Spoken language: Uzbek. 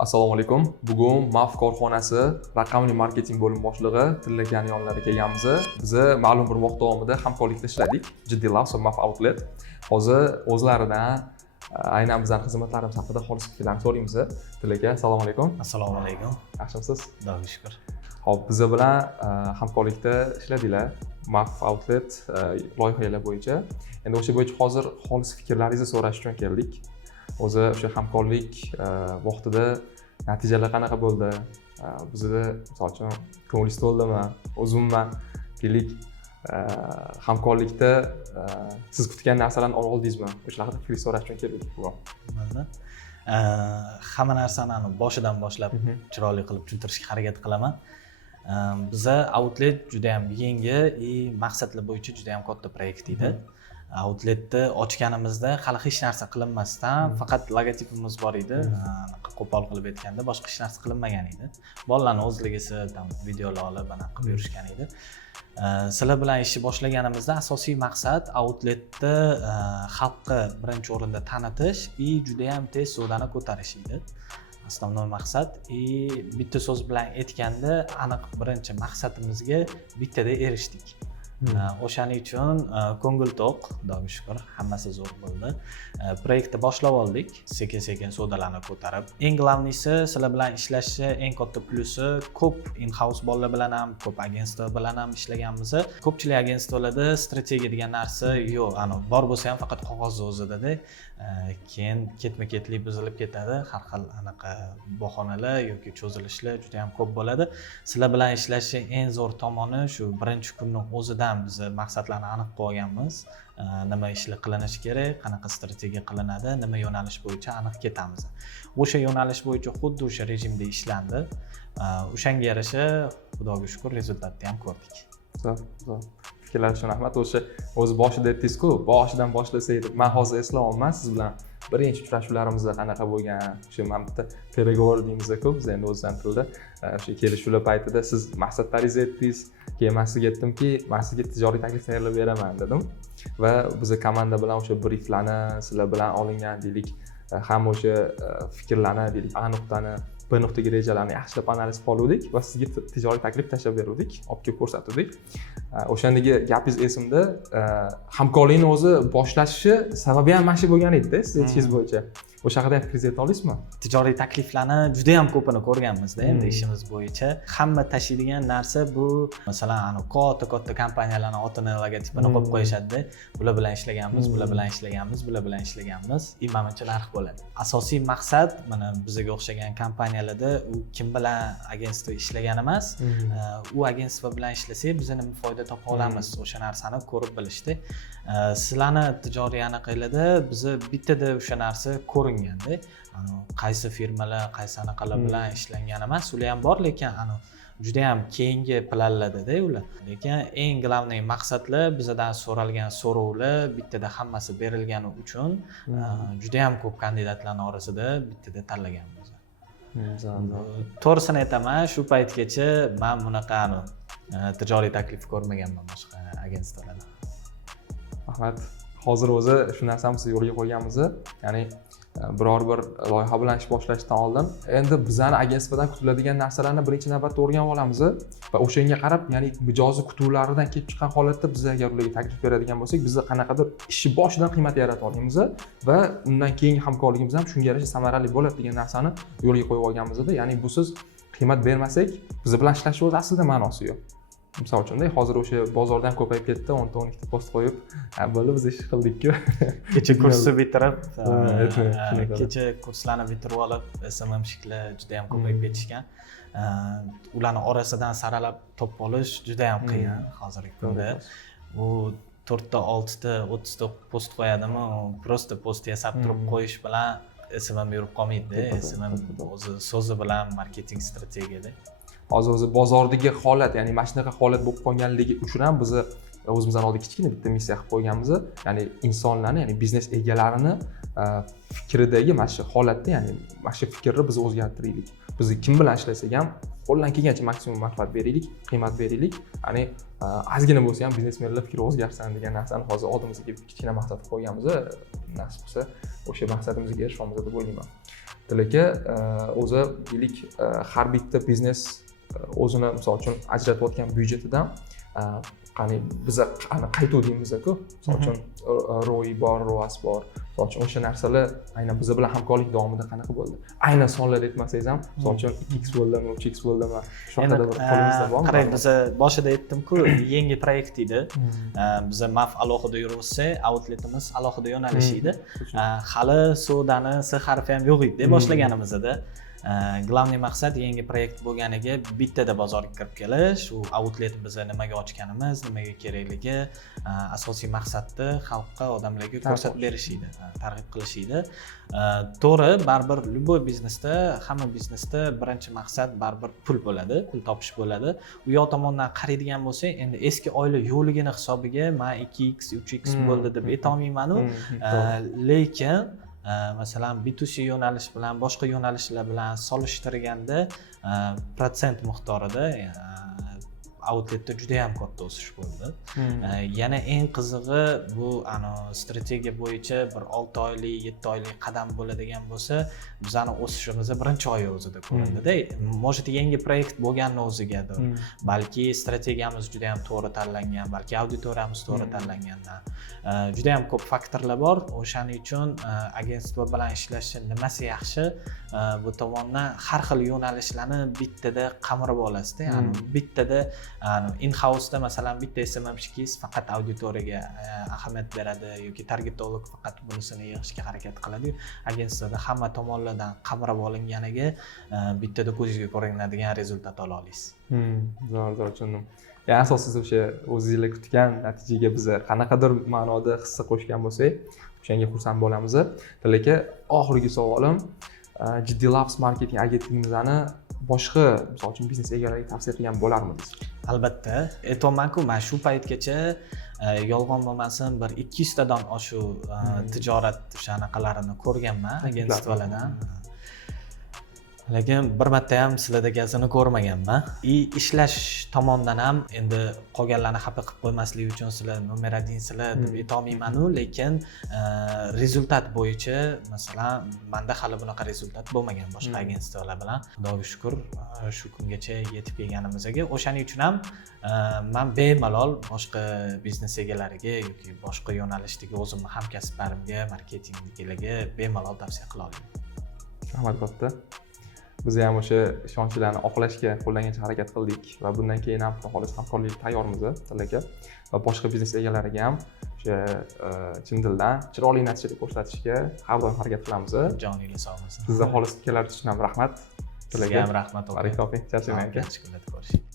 Assalomu alaykum. Bugun MAF korxonasi raqamli marketing bo'lim boshlig'i Tillakan yonlariga kelganmiz. Biz ma'lum bir vaqt davomida hamkorlikda ishladik. Jiddiy Labs va MAF Outlet. Hozir o'zlaridan aynan bizning xizmatlarimiz haqida xolis fikrlarni so'raymiz. Tillaka, assalomu alaykum. Assalomu alaykum. Yaxshimisiz? Xudoga shukr. Xo'p, biz bilan hamkorlikda ishladinglar. MAF Outlet loyihalar bo'yicha. Endi o'sha bo'yicha hozir xolis fikrlaringizni so'rash uchun keldik. O'zi o'sha hamkorlik vaqtida natijalar qanaqa bo'ldi? Bizda misol uchun ko'nglingiz to'ldimi? O'zimman deylik hamkorlikda siz kutgan narsalarni oldingizmi? O'sha haqida fikringizni so'rash uchun keldik bugun. Mayli. Hamma narsani boshidan boshlab chiroyli qilib tushuntirishga harakat qilaman. Biza outlet juda ham yangi maqsadlar bo'yicha juda ham katta proyekt edi. Outletni ochganimizda hali hech narsa qilinmasdan faqat logotipimiz bor edi. Qo'pol qilib aytganda boshqa hech narsa qilinmagan edi. Bolalarning o'zligisi videolar olib qilib yurishgan edi. Sizlar bilan ishni boshlaganimizda asosiy maqsad outletni xalqqa birinchi o'rinda tanitish va juda ham tez sodani ko'tarish edi. Asosiy maqsad bitta so'z bilan aytganda aniq birinchi maqsadimizga bittada erishdik. O'shaning uchun ko'ngil to'q, Xudoga shukr, hammasi zo'r bo'ldi. Proyektni boshlab oldik, sekin-sekin sodalarni ko'tarib. Eng glavnisi sizlar bilan ishlashni eng katta plusi ko'p in-house bolalar bilan ham, ko'p agentstva bilan ham ishlaganmiz. Ko'pchilik agentstvalarda strategiya degan narsa yo'q, bor bo'lsa ham faqat qog'ozda o'zida-da. Keyin ketma-ketlik buzilib ketadi. Har xil anaqa bahonalar yoki cho'zilishlar juda ham ko'p bo'ladi. Sizlar bilan ishlashni eng zo'r tomoni shu birinchi kunning o'zidan biz maqsadlarni aniq qo'yganmiz. Nima ishlar qilinishi kerak, qanaqa strategiya qilinadi, nima yo'nalish bo'yicha aniq ketamiz. O'sha yo'nalish bo'yicha xuddi o'sha rejimda ishlandi. O'shanga yarasha Xudoga shukr rezultatni ham ko'rdik. Zo'r. Fikrlar uchun rahmat. O'zi boshida aytdingiz-ku, boshidan boshlasak, men hozir eslolmayman siz bilan birinchi uchrashuvlarimizda qanaqa bo'lgan. O'sha men bitta переговор deymiz-ku, biz endi o'zdan tilda. O'sha kelishuvlar paytida siz maqsadlaringizni aytdingiz. Keyin men sizga aytdimki, men sizga tijoriy taklif tayyorlab beraman dedim. Va biz komanda bilan o'sha brieflarni, sizlar bilan olingan deylik, ham o'sha fikrlarni deylik, A nuqtani B nuqtaga rejalarni yaxshilab analiz qildik va sizga tijoriy taklif tashlab berdik, olib kelib ko'rsatdik. O'shandagi gapingiz esimda, hamkorlikni o'zi boshlashi sababi ham mana shu bo'lgan edi-da, siz aytishingiz bo'yicha. O'sha haqida fikringizni ayta olasizmi? Tijoriy takliflarni juda ham ko'pini ko'rganmiz-da endi ishimiz bo'yicha. Hamma tashiydigan narsa bu, masalan, katta kompaniyalarning otini, logotipini qo'yib qo'yishadi-da. Bular bilan ishlaganmiz, bular bilan ishlaganmiz, bular bilan ishlaganmiz. Menimcha narx bo'ladi. Asosiy maqsad mana bizga o'xshagan kompaniyalarda u kim bilan agentstva ishlagan emas, u agentstva bilan ishlasak biz nima foyda topa olamiz, o'sha narsani ko'rib bilishdi. Sizlarni tijoriy anaqalarda biz bittada o'sha narsa ko'ringanda, qaysi firmalar, qaysi anaqalar bilan ishlangan emas, ular ham bor, lekin juda ham keyingi planlarda-da ular. Lekin eng glavniy maqsadlar bizdan so'ralgan so'rovlar bittada hammasi berilgani uchun juda ham ko'p kandidatlarning orasida bittada tanlaganmiz. To'g'risini aytaman, shu paytgacha men bunaqa tijoriy taklif ko'rmaganman boshqa agentstvalardan. Rahmat. Hozir o'zi shu narsani biz yo'lga qo'yganmiz. Ya'ni biror bir loyiha bilan ish boshlashdan oldin endi bizning agentstvadan kutiladigan narsalarni birinchi navbatda o'rganib olamiz va o'shanga qarab, ya'ni mijozi kutuvlaridan kelib chiqqan holatda biz agar ularga taklif beradigan bo'lsak, biz qanaqadir ishni boshidan qiymat yarata olamiz va undan keyingi hamkorligimiz ham shunga yarasha samarali bo'ladi degan narsani yo'lga qo'yib olganmiz-da. Ya'ni busiz qiymat bermasak, biz bilan ishlashning o'zi aslida ma'nosi yo'q. Misol uchun hozir o'sha bozordan ko'payib ketdi, 10-12 ta post qo'yib, bo'ldi biz ish qildik-ku. Kecha kursni bitirib, kecha kurslarni bitirib olib, SMM shiklar juda ham ko'payib ketishgan. Ularning orasidan saralab topib olish juda ham qiyin hozirgi kunda. U 4 ta, 6 ta, 30 ta post qo'yadimi, prosta post yasab turib qo'yish bilan SMM yurib qolmaydi-da. SMM o'zi so'zi bilan marketing strategiyada. Hozir o'zi bozordagi holat, ya'ni mana shunaqa holat bo'lib qolganligi uchun ham biz o'zimizdan oldin kichkina bitta missiya qilib qo'yganmiz. Ya'ni insonlarni, ya'ni biznes egalarini fikridagi mana shu holatda, ya'ni mana shu fikrni biz o'zgartiraylik. Biz kim bilan ishlasak ham qo'ldan kelgancha maksimum manfaat beraylik, qiymat beraylik. Ya'ni ozgina bo'lsa ham biznesmenlar fikri o'zgarsin degan narsani hozir oldimizga kichkina maqsad qo'yganmiz. Nasib bo'lsa o'sha maqsadimizga erishamiz deb o'ylayman. aka o'zi deylik har bitta biznes o'zini misol uchun ajratayotgan byudjetidan qani biza qani qaytuv deymiz-ku, misol uchun ROI bor, ROAS bor. Misol uchun o'sha narsalar aynan biz bilan hamkorlik davomida qanaqa bo'ldi? Aynan sonlar aytmasangiz ham, misol uchun 2x bo'ldimi, 3x bo'ldimi? Shunaqa bir qo'limizda bormi? Qarang, biz boshida aytdim-ku, yangi proyekt edi. Biz MAF alohida yuraversa, outletimiz alohida yo'nalish edi. Hali sodani S harfi ham yo'q edi boshlaganimizda. Главный maqsad yangi proyekt bo'lganiga bittada bozorga kirib kelish, u outlet bizni nimaga ochganimiz, nimaga kerakligi, asosiy maqsadni xalqqa, odamlarga ko'rsatib berish edi, targ'ib qilish edi. To'g'ri, baribir любой biznesda, hamma biznesda birinchi maqsad baribir pul bo'ladi, pul topish bo'ladi. U yoq tomondan qaraydigan bo'lsak, endi eski oila yo'ligini hisobiga men 2x, 3x bo'ldi deb aytolmayman-u, lekin masalan B2C yo'nalish bilan boshqa yo'nalishlar bilan solishtirganda protsent miqdorida outletda juda ham katta o'sish bo'ldi. Yana eng qizig'i bu strategiya bo'yicha bir 6 oylik, 7 oylik qadam bo'ladigan bo'lsa, bizning o'sishimiz birinchi oy o'zida ko'rindi-da. Может yangi proyekt bo'lganning o'zigadir. Balki strategiyamiz juda ham to'g'ri tanlangan, balki auditoriyamiz to'g'ri tanlangandan. Juda ham ko'p faktorlar bor. O'shaning uchun agentство bilan ishlashni nimasi yaxshi? Bu tomondan har xil yo'nalishlarni bittada qamirib olasiz-da. Ya'ni bittada in-house'da masalan bitta SMMchikingiz faqat auditoriyaga ahamiyat beradi yoki targetolog faqat bunisini yig'ishga harakat qiladi. Agentствоda hamma tomonlardan qamirib olinganiga bittada ko'zingizga ko'rinadigan rezultat ola olasiz. Zo'r tushundim. Ya'ni asosiysi o'sha o'zingizlar kutgan natijaga biz qanaqadir ma'noda hissa qo'shgan bo'lsak, o'shanga xursand bo'lamiz. Aka, oxirgi savolim, Jiddiy Labs marketing agentligimizni boshqa, misol uchun biznes egalariga tavsiya qilgan bo'larmisiz? Albatta, aytayman-ku, men shu paytgacha yolg'on bo'lmasin bir 200 tadan oshiq tijorat shanaqalarini ko'rganman agentstvolardan. Lekin bir marta ham sizlardagini ko'rmaganman. Ishlash tomondan ham endi qolganlarni xafa qilib qo'ymaslik uchun sizlar nomer 1 deb aytolmayman-u, lekin rezultat bo'yicha masalan menda hali bunaqa rezultat bo'lmagan boshqa agentstvolar bilan. Xudoga shukr, shu kungacha yetib kelganimizga. O'shaning uchun ham men bemalol boshqa biznes egalariga yoki boshqa yo'nalishdagi o'zimning hamkasblarimga, marketingdagilarga bemalol tavsiya qila olaman. Rahmat katta. Biz ham o'sha ishonchlarni oqlashga qo'llangancha harakat qildik va bundan keyin ham xolis hamkorlikka tayyormiz, aka. Va boshqa biznes egalariga ham o'sha chin dildan chiroyli natijalar ko'rsatishga har doim harakat qilamiz. Joningizga sog' bo'lsin. Sizga xolis fikrlar uchun ham rahmat. Sizga ham rahmat. Baraka toping. Charchamang aka. Tashakkur.